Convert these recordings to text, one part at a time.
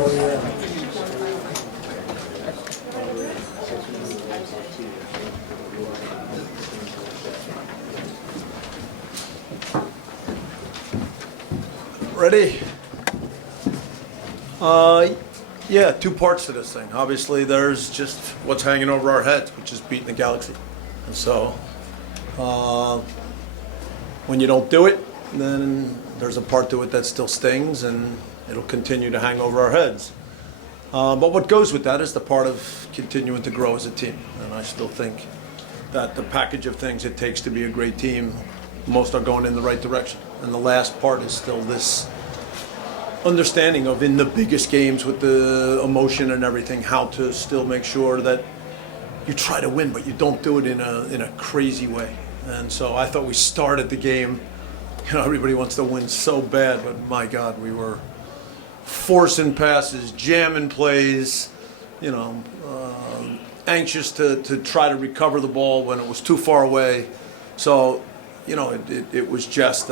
Ready? Yeah, two parts to this thing. Obviously, there's just what's hanging over our heads, which is beating the Galaxy. And so, when you don't do it, then there's a part to it that still stings, and it'll continue to hang over our heads. But what goes with that is the part of continuing to grow as a team. And I still think that the package of things it takes to be a great team, most are going in the right direction. And the last part is still this understanding of, in the biggest games with the emotion and everything, how to still make sure that you try to win, but you don't do it in a crazy way. And so I thought we started the game, everybody wants to win so bad, but my God, we were forcing passes, jamming plays, anxious to try to recover the ball when it was too far away. So, it was just,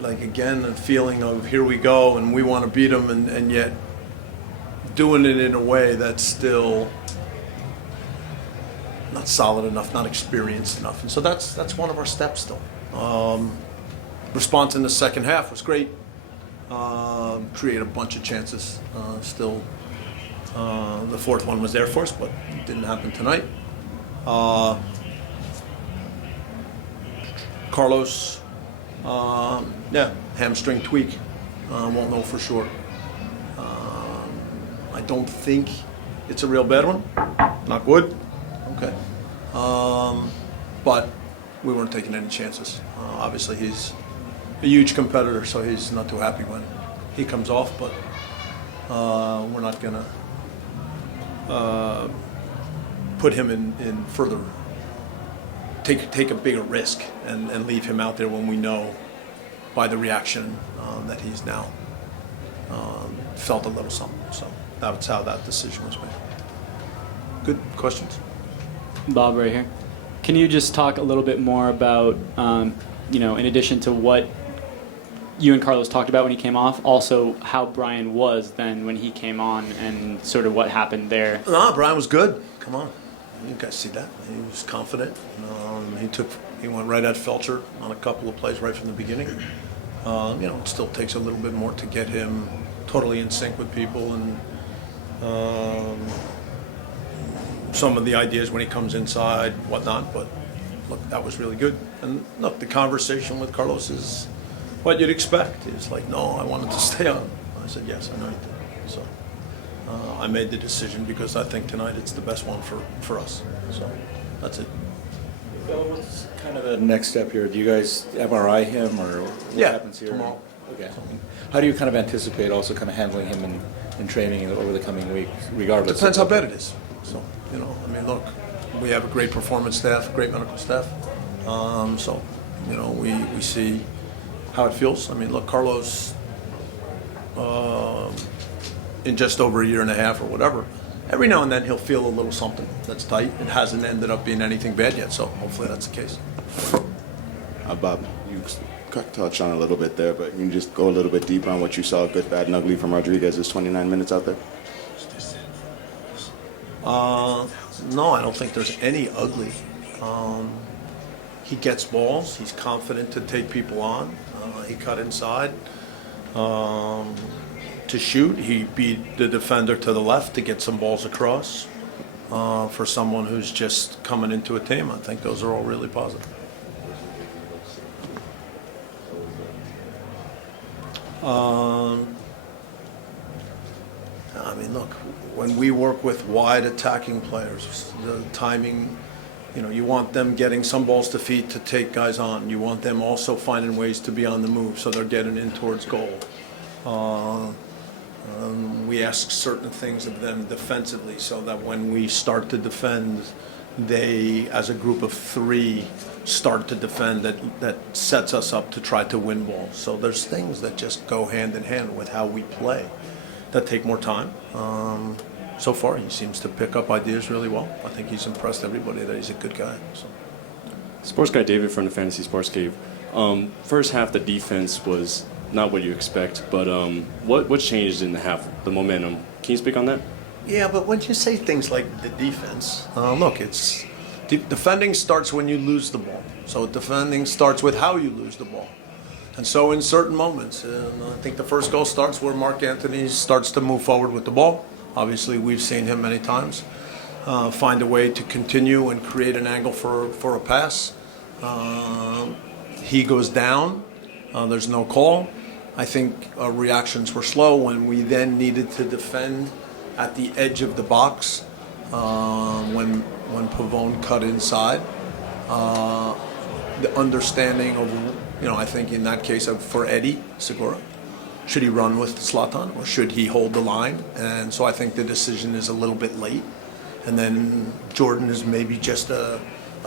like again, a feeling of here we go and we want to beat them, and yet doing it in a way that's still not solid enough, not experienced enough. And so that's one of our steps still. Response in the second half was great. Create a bunch of chances. Still, the fourth one was there for us, but it didn't happen tonight. Carlos, hamstring tweak. Won't know for sure. I don't think it's a real bad one. Knock wood. Okay. But we weren't taking any chances. Obviously, he's a huge competitor, so he's not too happy when he comes off. But we're not going to put him in further. Take a bigger risk and leave him out there when we know by the reaction that he's now felt a little something. So that's how that decision was made. Good questions. Bob, right here. Can you just talk a little bit more about, in addition to what you and Carlos talked about when he came off, also how Brian was then when he came on and sort of what happened there? No, Brian was good. Come on. You guys see that. He was confident. He went right at Felcher on a couple of plays right from the beginning. It still takes a little bit more to get him totally in sync with people and some of the ideas when he comes inside, whatnot. But look, that was really good. And look, the conversation with Carlos is what you'd expect. He's like, no, I wanted to stay on. I said, yes, I know you did. So I made the decision because I think tonight it's the best one for us. So that's it. What's kind of the next step here? Do you guys MRI him, or what happens here? Tomorrow. Okay. How do you kind of anticipate also kind of handling him in training over the coming weeks, regardless? Depends how bad it is. So, look, we have a great performance staff, great medical staff. We see how it feels. Look, Carlos, in just over a year and a half or whatever, every now and then he'll feel a little something that's tight. It hasn't ended up being anything bad yet, so hopefully that's the case. Bob, you touched on a little bit there, but can you just go a little bit deeper on what you saw, good, bad, and ugly from Rodriguez's 29 minutes out there? No, I don't think there's any ugly. He gets balls. He's confident to take people on. He cut inside to shoot. He beat the defender to the left to get some balls across. For someone who's just coming into a team, I think those are all really positive. Look, when we work with wide attacking players, the timing, you want them getting some balls to feet to take guys on. You want them also finding ways to be on the move so they're getting in towards goal. We ask certain things of them defensively so that when we start to defend, they, as a group of three, start to defend. That sets us up to try to win balls. So there's things that just go hand in hand with how we play that take more time. So far, he seems to pick up ideas really well. I think he's impressed everybody that he's a good guy. So. Sports guy David from the Fantasy Sports Cave. First half, the defense was not what you expect. But what changed in the half? The momentum. Can you speak on that? Yeah, but when you say things like the defense, look, it's defending starts when you lose the ball. So defending starts with how you lose the ball. And so in certain moments, I think the first goal starts where Mark Anthony starts to move forward with the ball. Obviously, we've seen him many times find a way to continue and create an angle for a pass. He goes down. There's no call. I think reactions were slow when we then needed to defend at the edge of the box when Pavone cut inside. The understanding of, I think in that case for Eddie Segura, should he run with Zlatan or should he hold the line? And so I think the decision is a little bit late. And then Jordan is maybe just a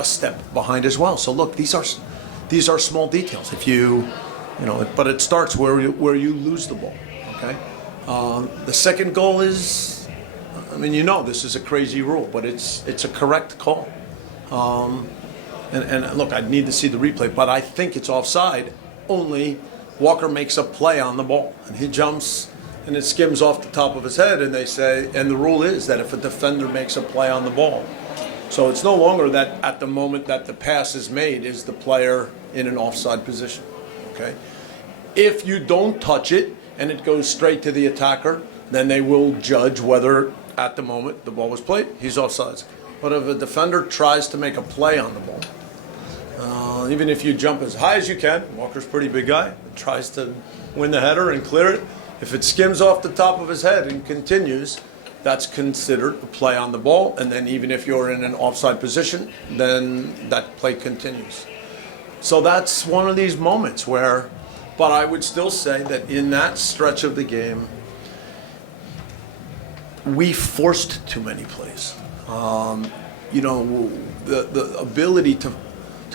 step behind as well. So look, these are small details. If but it starts where you lose the ball. Okay. The second goal is, this is a crazy rule, but it's a correct call. And look, I'd need to see the replay, but I think it's offside. Only Walker makes a play on the ball, and he jumps, and it skims off the top of his head. And they say, and the rule is that if a defender makes a play on the ball, so it's no longer that at the moment that the pass is made is the player in an offside position. Okay, if you don't touch it and it goes straight to the attacker, then they will judge whether at the moment the ball was played, he's offsides. But if a defender tries to make a play on the ball, even if you jump as high as you can, Walker's a pretty big guy, tries to win the header and clear it. If it skims off the top of his head and continues, that's considered a play on the ball. And then even if you're in an offside position, then that play continues. So that's one of these moments where, but I would still say that in that stretch of the game, we forced too many plays. The ability to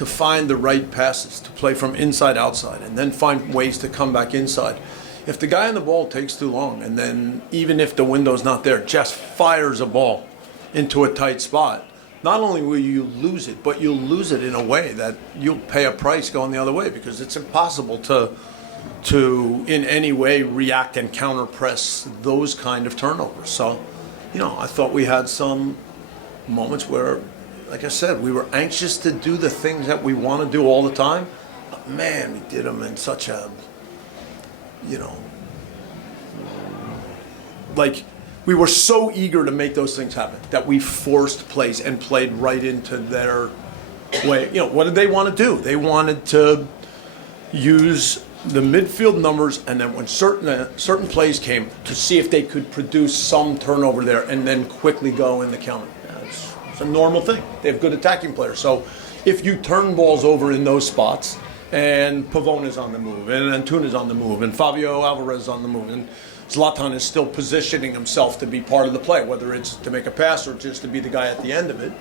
find the right passes, to play from inside outside, and then find ways to come back inside. If the guy on the ball takes too long, and then even if the window's not there, just fires a ball into a tight spot, not only will you lose it, but you'll lose it in a way that you'll pay a price going the other way, because it's impossible to in any way react and counter press those kind of turnovers. So, I thought we had some moments where, like I said, we were anxious to do the things that we want to do all the time, but man, we did them in such a, like we were so eager to make those things happen that we forced plays and played right into their way. What did they want to do? They wanted to use the midfield numbers, and then when certain plays came, to see if they could produce some turnover there and then quickly go in the counter. It's a normal thing. They have good attacking players. So if you turn balls over in those spots, and Pavone is on the move, and Antuna is on the move, and Fabio Alvarez is on the move, and Zlatan is still positioning himself to be part of the play, whether it's to make a pass or just to be the guy at the end of it.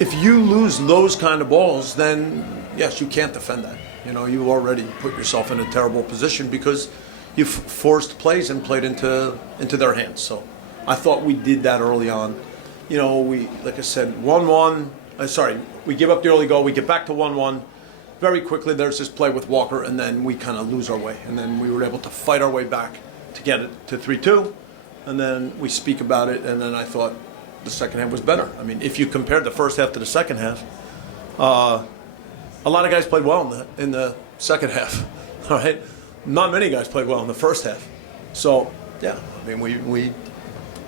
If you lose those kind of balls, then yes, you can't defend that. You already put yourself in a terrible position because you've forced plays and played into their hands. So I thought we did that early on. We, like I said, 1-1. We give up the early goal. We get back to 1-1. Very quickly, there's this play with Walker, and then we kind of lose our way. And then we were able to fight our way back to get it to 3-2. And then we speak about it, and then I thought the second half was better. If you compared the first half to the second half, a lot of guys played well in the second half. All right, not many guys played well in the first half. So yeah, we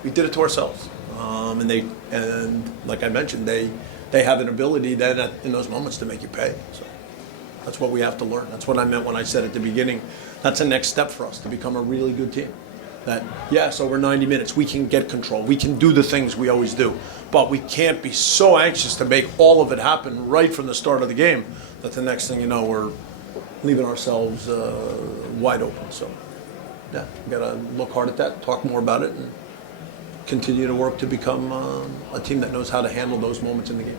did it to ourselves. And like I mentioned, they have an ability then in those moments to make you pay. So that's what we have to learn. That's what I meant when I said at the beginning, that's the next step for us to become a really good team. That, yes, over 90 minutes, we can get control. We can do the things we always do. But we can't be so anxious to make all of it happen right from the start of the game that the next thing you know, we're leaving ourselves wide open. So, yeah, we got to look hard at that, talk more about it, and continue to work to become a team that knows how to handle those moments in the game.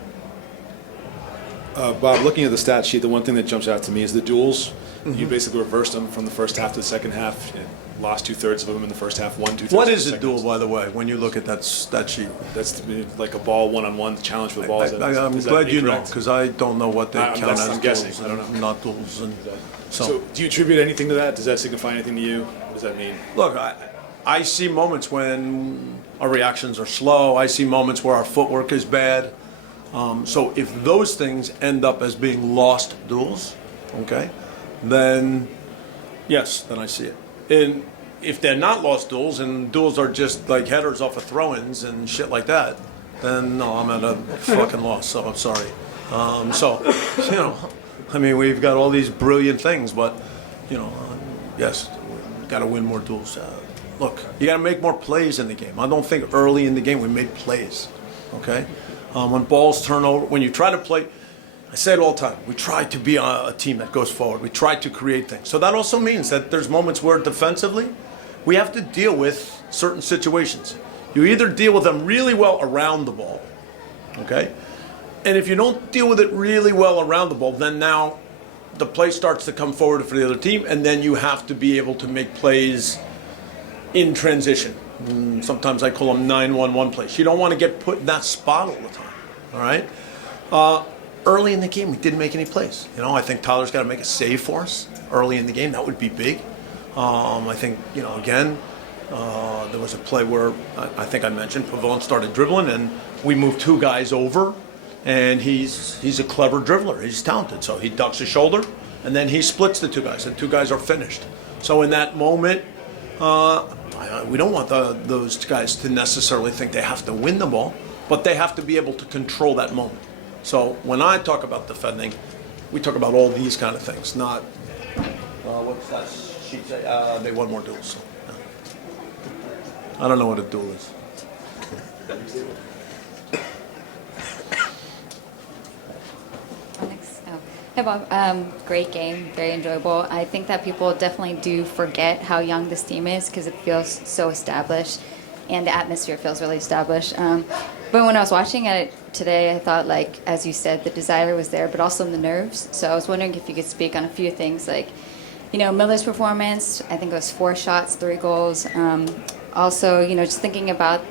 Bob, looking at the stat sheet, the one thing that jumps out to me is the duels. You basically reversed them from the first half to the second half. You lost 2/3 of them in the first half, won 2/3. What in is the a second duel, half. by the way, when you look at that sheet? That's like a ball one-on-one challenge for the ball. Is that- I'm is that glad you know, incorrect? because I don't know what they count as I'm duels guessing. I don't and know. not duels. And So, do you attribute anything to that? Does that signify anything to you? What does that mean? look, I see moments when our reactions are slow. I see moments where our footwork is bad. So if those things end up as being lost duels, okay, then yes, then I see it. And if they're not lost duels and duels are just like headers off of throw-ins and shit like that, then no, I'm at a fucking loss. So I'm sorry. So, you know, I mean, we've got all these brilliant things, but, you know, yes, we've got to win more duels. Look, you got to make more plays in the game. I don't think early in the game we made plays, okay? When balls turn over, when you try to play, I say it all the time, we try to be a team that goes forward. We try to create things. So that also means that there's moments where defensively, we have to deal with certain situations. You either deal with them really well around the ball, okay? And if you don't deal with it really well around the ball, then now the play starts to come forward for the other team, and then you have to be able to make plays in transition. Sometimes I call them 9-1-1 plays. You don't want to get put in that spot all the time, all right? Early in the game, we didn't make any plays. You know, I think Tyler's got to make a save for us early in the game. That would be big. I think, you know, again, there was a play where I think I mentioned Pavone started dribbling, and we moved two guys over, and he's a clever dribbler. He's talented. So he ducks his shoulder, and then he splits the two guys, and two guys are finished. So in that moment, we don't want those guys to necessarily think they have to win the ball, but they have to be able to control that moment. So when I talk about defending, we talk about all these kind of things, not what's that sheet say? They won more duels. So, yeah. I don't know what a duel is. Hey Bob, great game, very enjoyable. I think that people definitely do forget how young this team is because it feels so established and the atmosphere feels really established. But when I was watching it today, I thought, like, as you said, the desire was there, but also the nerves. So I was wondering if you could speak on a few things, like, you know, Miller's performance, I think it was 4 shots, 3 goals. Also, you know, just thinking about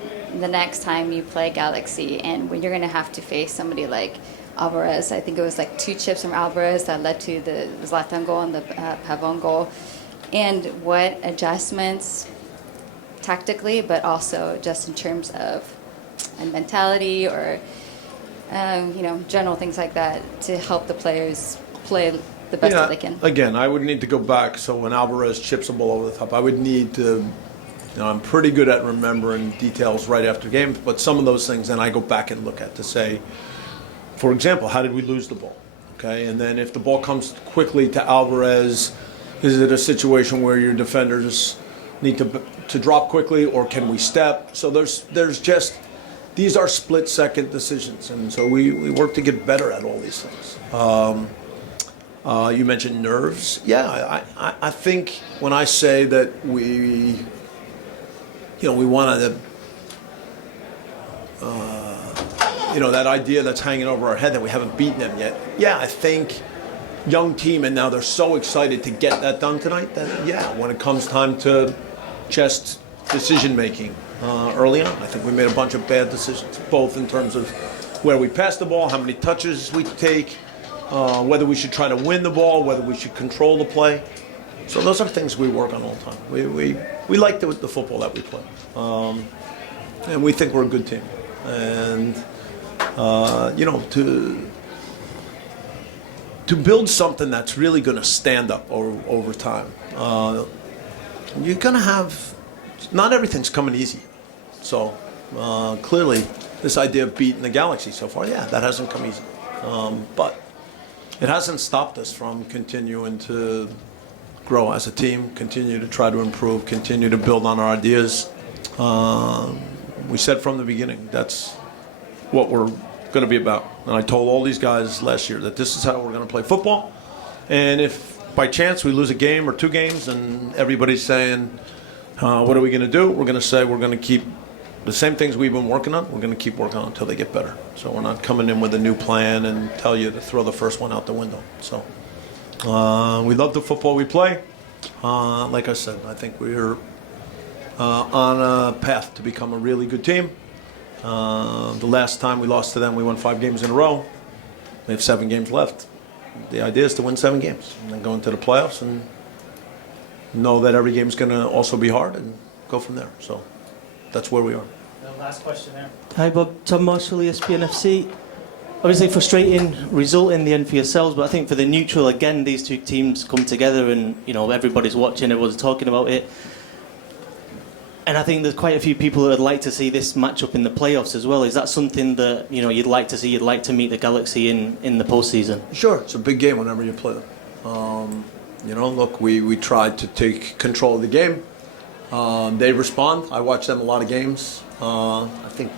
the next time you play Galaxy and when you're going to have to face somebody like Alvarez. I think it was like 2 chips from Alvarez that led to the Zlatan goal and the Pavone goal. And what adjustments tactically, but also just in terms of mentality or, you know, general things like that to help the players play the best that they can. Again, I would need to go back. So when Alvarez chips a ball over the top, I would need to, you know, I'm pretty good at remembering details right after games, but some of those things then I go back and look at to say, for example, how did we lose the ball? Okay, and then if the ball comes quickly to Alvarez, is it a situation where your defenders need to drop quickly, or can we step? So there's just, these are split-second decisions, and so we work to get better at all these things. You mentioned nerves. Yeah, I think when I say that we wanted to, you know, that idea that's hanging over our head that we haven't beaten them yet. Yeah, I think young team, and now they're so excited to get that done tonight that, yeah, when it comes time to just decision making early on, I think we made a bunch of bad decisions, both in terms of where we pass the ball, how many touches we take, whether we should try to win the ball, whether we should control the play. So those are things we work on all the time. We like the football that we play, and we think we're a good team. And you know, to build something that's really going to stand up over time, you're going to have, not everything's coming easy. So clearly, this idea of beating the Galaxy so far, yeah, that hasn't come easy. But it hasn't stopped us from continuing to grow as a team, continue to try to improve, continue to build on our ideas. We said from the beginning, that's what we're going to be about. And I told all these guys last year that this is how we're going to play football. And if by chance we lose a game or 2 games and everybody's saying, what are we going to do? We're going to say we're going to keep the same things we've been working on. We're going to keep working on until they get better. So we're not coming in with a new plan and tell you to throw the first one out the window. So We love the football we play. Like I said, I think we're on a path to become a really good team. The last time we lost to them, we won 5 games in a row. We have 7 games left. The idea is to win 7 games and then go into the playoffs and know that every game is going to also be hard and go from there. So that's where we are. Last question there. Hi Bob, Tom Marshall, ESPN FC. Obviously frustrating result in the end for yourselves, but I think for the neutral, again, these two teams come together and, you know, everybody's watching, everyone's talking about it. And I think there's quite a few people that would like to see this matchup in the playoffs as well. Is that something that, you know, you'd like to see? You'd like to meet the Galaxy in the postseason? Sure, it's a big game whenever you play them. You know, look, we tried to take control of the game. They respond. I watch them a lot of games. I think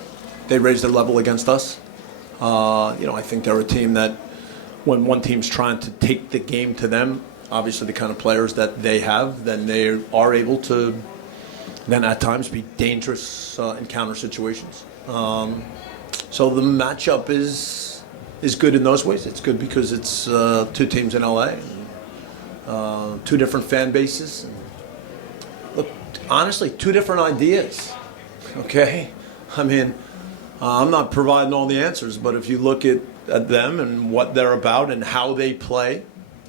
they raise their level against us. You know, I think they're a team that when one team's trying to take the game to them, obviously the kind of players that they have, then they are able to then at times be dangerous in counter situations. So the matchup is good in those ways. It's good because it's 2 teams in LA, and, 2 different fan bases. Look, honestly, 2 different ideas. Okay, I mean, I'm not providing all the answers, but if you look at them and what they're about and how they play,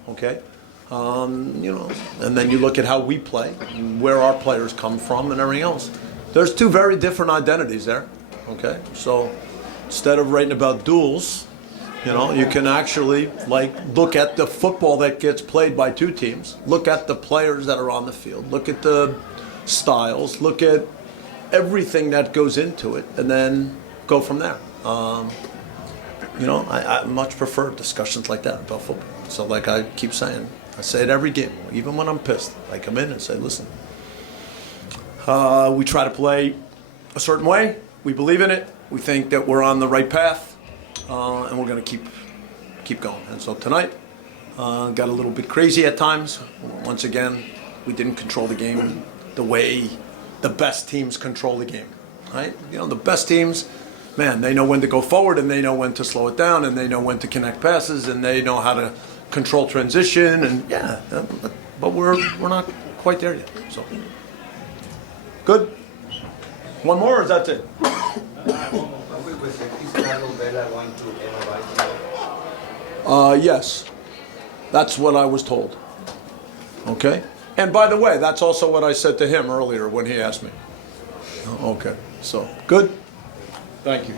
okay, you know, and then you look at how we play and where our players come from and everything else. There's 2 very different identities there, okay? So instead of writing about duels, you know, you can actually like look at the football that gets played by 2 teams, look at the players that are on the field, look at the styles, look at everything that goes into it, and then go from there. You know, I much prefer discussions like that about football. So like I keep saying, I say it every game, even when I'm pissed. I come in and say, listen, we try to play a certain way. We believe in it. We think that we're on the right path, and we're going to keep going. And so tonight, got a little bit crazy at times. Once again, we didn't control the game the way the best teams control the game, right? You know, the best teams, man, they know when to go forward and they know when to slow it down and they know when to connect passes and they know how to control transition and yeah, but we're not quite there yet. So good. One more, or is that it? Yes, that's what I was told. Okay. And by the way, that's also what I said to him earlier when he asked me. Okay, so good. Thank you.